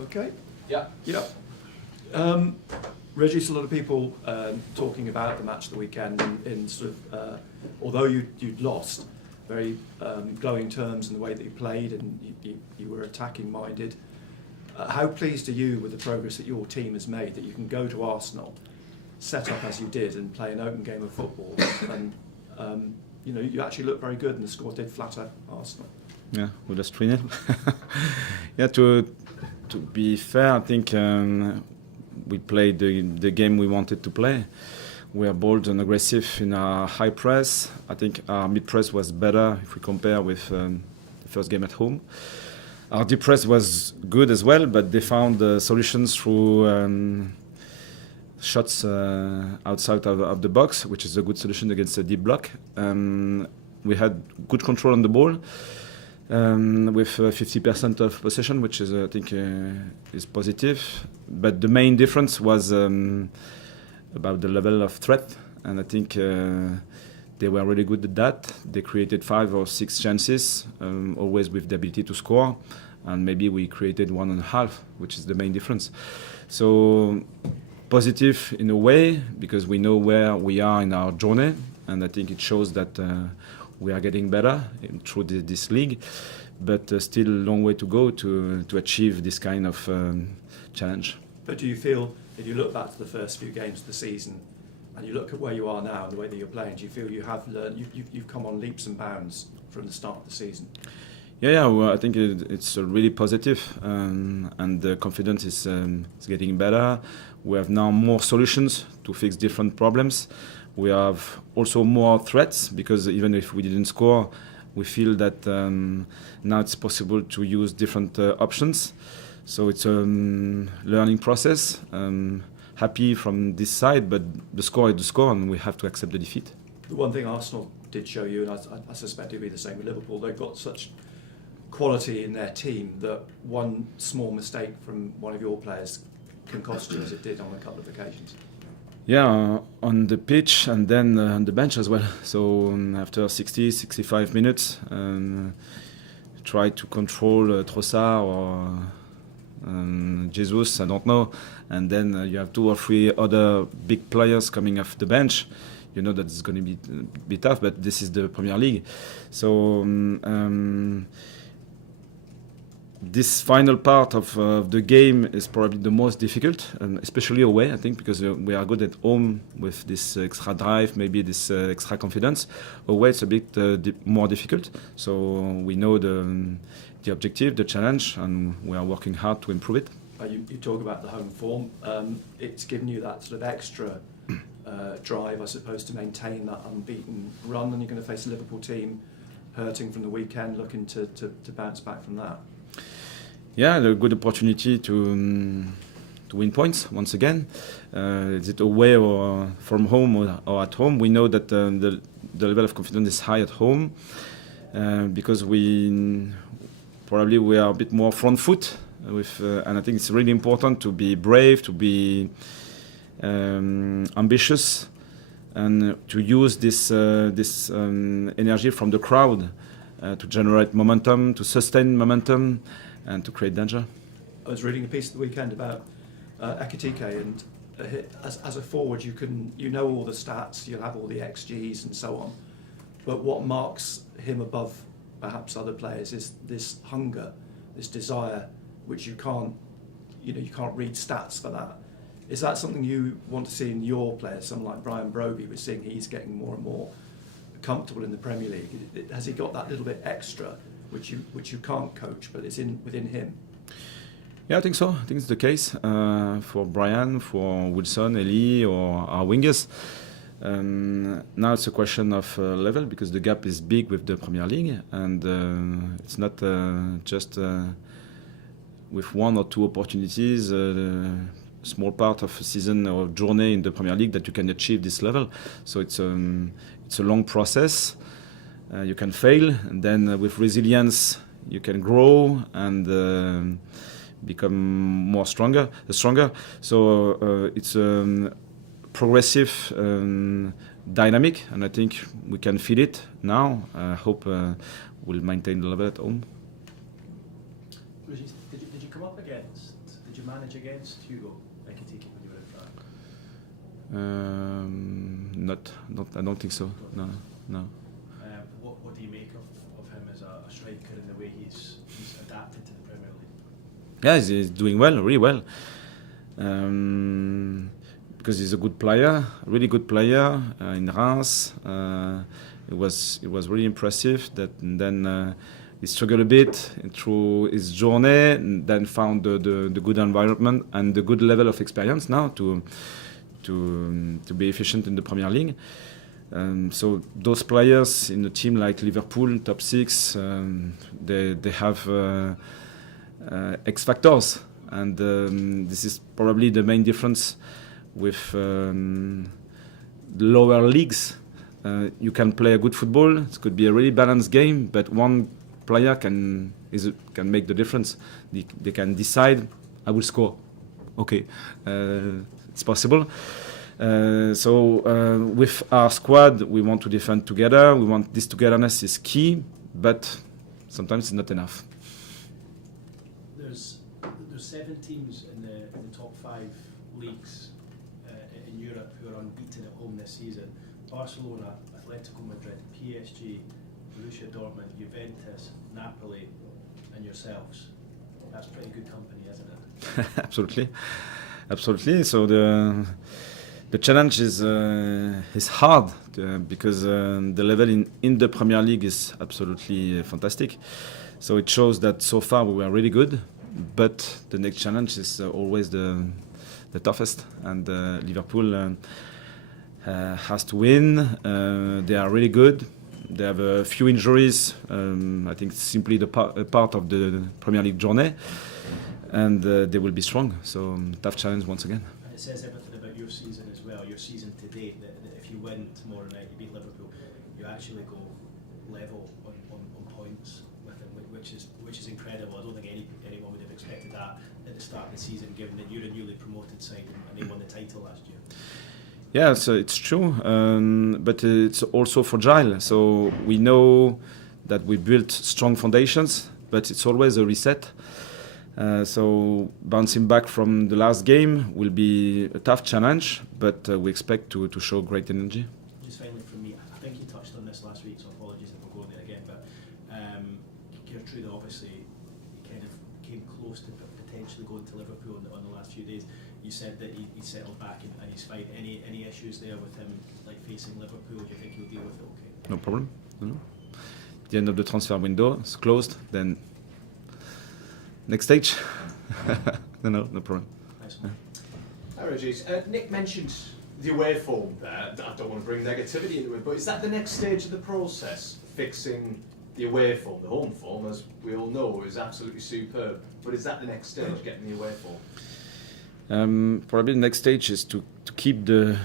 Okay. Yeah. Yeah. Régis, a lot of people talking about the match of the weekend in sort of, although you'd lost, very glowing terms in the way that you played and you were attacking minded. How pleased are you with the progress that your team has made, that you can go to Arsenal, set up as you did and play an open game of football and you actually look very good and the score did flatter Arsenal. Yeah, we lost 3-0. Yeah, to be fair, I think we played the game we wanted to play. We are bold and aggressive in our high press. I think our mid press was better if we compare with the first game at home. Our deep press was good as well, but they found solutions through shots outside of the box, which is a good solution against a deep block. We had good control on the ball with 50% of possession, which is, I think, is positive. But the main difference was about the level of threat, and I think they were really good at that. They created 5 or 6 chances, always with the ability to score, and maybe we created 1.5, which is the main difference. So positive in a way, because we know where we are in our journey, and I think it shows that we are getting better through this league, but still a long way to go to achieve this kind of challenge. But do you feel, if you look back to the first few games of the season and you look at where you are now and the way that you're playing, do you feel you have learned, you've come on leaps and bounds from the start of the season? Yeah, well, I think it's really positive, and the confidence is getting better. We have now more solutions to fix different problems. We have also more threats, because even if we didn't score, we feel that now it's possible to use different options. So it's a learning process. Happy from this side, but the score is the score, and we have to accept the defeat. The one thing Arsenal did show you, and I suspect it'll be the same with Liverpool, they've got such quality in their team that one small mistake from one of your players can cost you, as it did on a couple of occasions. Yeah, on the pitch and then on the bench as well. So after 60, 65 minutes, try to control Trossard or Jesus, I don't know. And then you have 2 or 3 other big players coming off the bench. You know that it's going to be tough, but this is the Premier League. So this final part of the game is probably the most difficult, especially away, I think, because we are good at home with this extra drive, maybe this extra confidence. Away it's a bit more difficult, so we know the objective, the challenge, and we are working hard to improve it. You talk about the home form. It's given you that sort of extra drive, I suppose, to maintain that unbeaten run, and you're going to face a Liverpool team hurting from the weekend, looking to bounce back from that. Yeah, a good opportunity to win points once again. Is it away or from home or at home? We know that the level of confidence is high at home because we are a bit more front foot. And I think it's really important to be brave, to be ambitious, and to use this energy from the crowd to generate momentum, to sustain momentum, and to create danger. I was reading a piece at the weekend about Ekitike, and as a forward you know all the stats, you'll have all the XGs and so on, but what marks him above perhaps other players is this hunger, this desire, which you can't read stats for that. Is that something you want to see in your players? Someone like Brian Broby, we're seeing he's getting more and more comfortable in the Premier League. Has he got that little bit extra, which you can't coach, but it's within him? Yeah, I think so. I think it's the case for Brian, for Wilson, Eli, or our wingers. Now it's a question of level, because the gap is big with the Premier League, and it's not just with 1 or 2 opportunities, small part of a season or journey in the Premier League that you can achieve this level. So it's a long process. You can fail, and then with resilience you can grow and become stronger. So it's progressive dynamic, and I think we can feel it now. I hope we'll maintain the level at home. Did you come up against you manage against Hugo Ekitike when you were in France? I don't think so. No. What do you make of him as a striker and the way he's adapted to the Premier League? Yeah, he's doing well, really well. Because he's a good player, really good player in Reims. It was really impressive. Then he struggled a bit through his journey, and then found the good environment and the good level of experience now to be efficient in the Premier League. So those players in a team like Liverpool, top 6, they have X factors, and this is probably the main difference with the lower leagues. You can play a good football. It could be a really balanced game, but one player can make the difference. They can decide, I will score. Okay, it's possible. So with our squad, we want to defend together. We want this togetherness is key, but sometimes it's not enough. There's 7 teams in the top 5 leagues in Europe who are unbeaten at home this season. Barcelona, Atletico Madrid, PSG, Borussia Dortmund, Juventus, Napoli, and yourselves. That's pretty good company, isn't it? Absolutely. So the challenge is hard because the level in the Premier League is absolutely fantastic. So it shows that so far we were really good, but the next challenge is always the toughest. And Liverpool has to win. They are really good. They have a few injuries. I think it's simply a part of the Premier League journey, and they will be strong. So tough challenge once again. And it says everything about your season as well. Your season to date. That if you win tomorrow night, you beat Liverpool, you actually go level on points with them, which is incredible. I don't think anyone would have expected that at the start of the season, given that you're a newly promoted side and they won the title last year. Yeah, so it's true, but it's also fragile. So we know that we built strong foundations, but it's always a reset. So bouncing back from the last game will be a tough challenge, but we expect to show great energy. Just finally from me, I think you touched on this last week, so apologies if we're going there again, but Gertrude obviously kind of came close to potentially going to Liverpool on the last few days. You said that he settled back and he's fine. Any issues there with him, like facing Liverpool? Do you think he'll deal with it okay? No problem. No. The end of the transfer window is closed. Then next stage. No problem. Nice. Hi, Régis. Nick mentioned the away form there. I don't want to bring negativity into it, but is that the next stage of the process? Fixing the away form, the home form, as we all know, is absolutely superb. But is that the next stage, getting the away form? Probably the next stage is to keep the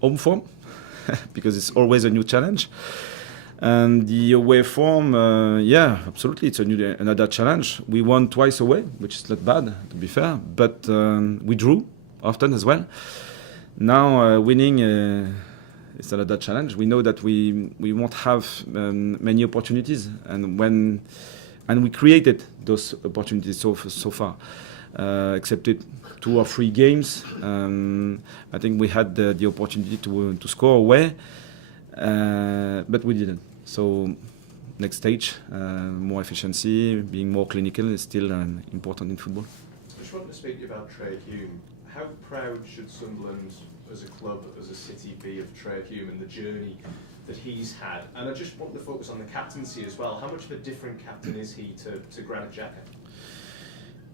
home form because it's always a new challenge. And the away form, yeah, absolutely, it's another challenge. We won twice away, which is not bad, to be fair, but we drew often as well. Now winning is another challenge. We know that we won't have many opportunities, and we created those opportunities so far. Excepted 2 or 3 games, I think we had the opportunity to score away, but we didn't. So next stage, more efficiency, being more clinical is still important in football. I just wanted to speak to you about Trey Hume. How proud should Sunderland as a club, as a city, be of Trey Hume and the journey that he's had? And I just want to focus on the captaincy as well. How much of a different captain is he to Granit Xhaka?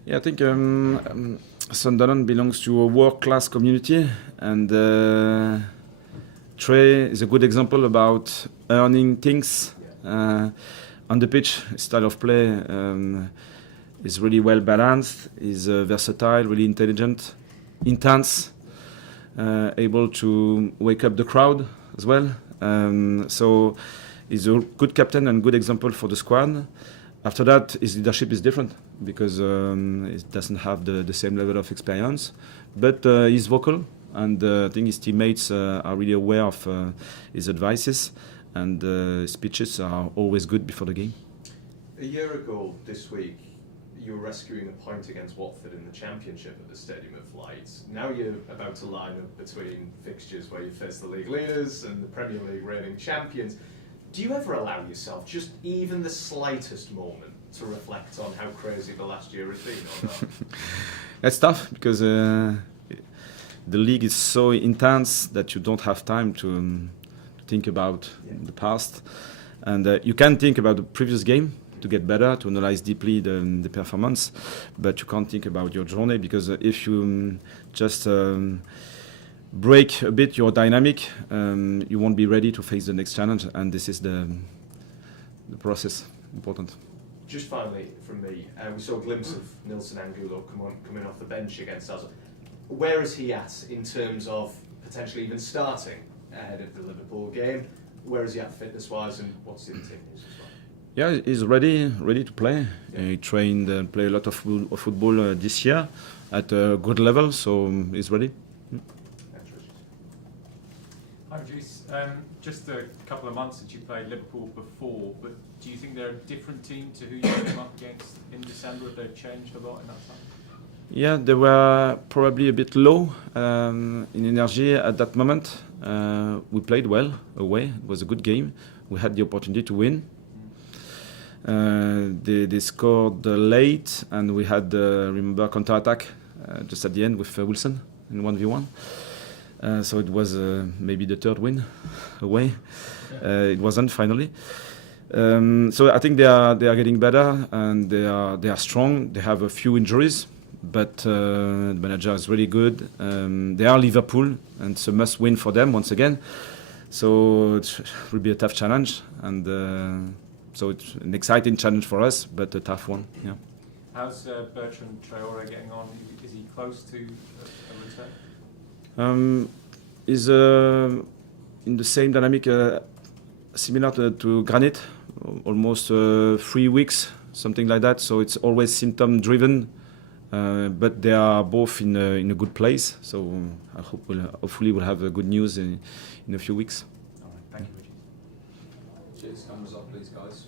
Yeah, I think Sunderland belongs to a world-class community, and Trey is a good example about earning things on the pitch. His style of play is really well balanced, is versatile, really intelligent, intense, able to wake up the crowd as well. So he's a good captain and good example for the squad. After that, his leadership is different because he doesn't have the same level of experience, but he's vocal, and I think his teammates are really aware of his advices, and speeches are always good before the game. A year ago this week, you were rescuing a point against Watford in the Championship at the Stadium of Light. Now you're about to line up between fixtures where you face the league leaders and the Premier League reigning champions. Do you ever allow yourself just even the slightest moment to reflect on how crazy the last year has been or not? It's tough because the league is so intense that you don't have time to think about the past. And you can think about the previous game to get better, to analyze deeply the performance, but you can't think about your journey because if you just break a bit your dynamic, you won't be ready to face the next challenge, and this is the process important. Just finally from me, we saw a glimpse of Nilson Angulo coming off the bench against us. Where is he at in terms of potentially even starting ahead of the Liverpool game? Where is he at fitness-wise, and what's the team news as well? Yeah, he's ready to play. Yeah. He trained and played a lot of football this year at a good level, so he's ready. Thanks, Régis. Hi, Régis. Just a couple of months since you played Liverpool before, but do you think they're a different team to who you came up against in December? Have they changed a lot in that time? Yeah, they were probably a bit low in energy at that moment. We played well away. It was a good game. We had the opportunity to win. They scored late, and we had, remember, counter-attack just at the end with Wilson in 1v1. So it was maybe the third win away. It wasn't finally. So I think they are getting better, and they are strong. They have a few injuries, but the manager is really good. They are Liverpool, and it's a must-win for them once again. So it will be a tough challenge, and so it's an exciting challenge for us, but a tough one. Yeah. How's Bertrand Traoré getting on? Is he close to a return? Is in the same dynamic, similar to Granit, almost 3 weeks, something like that. So it's always symptom-driven, but they are both in a good place. So I hope hopefully we'll have good news in a few weeks. All right, thank you, Régis. Cheers, cameras up, please, guys.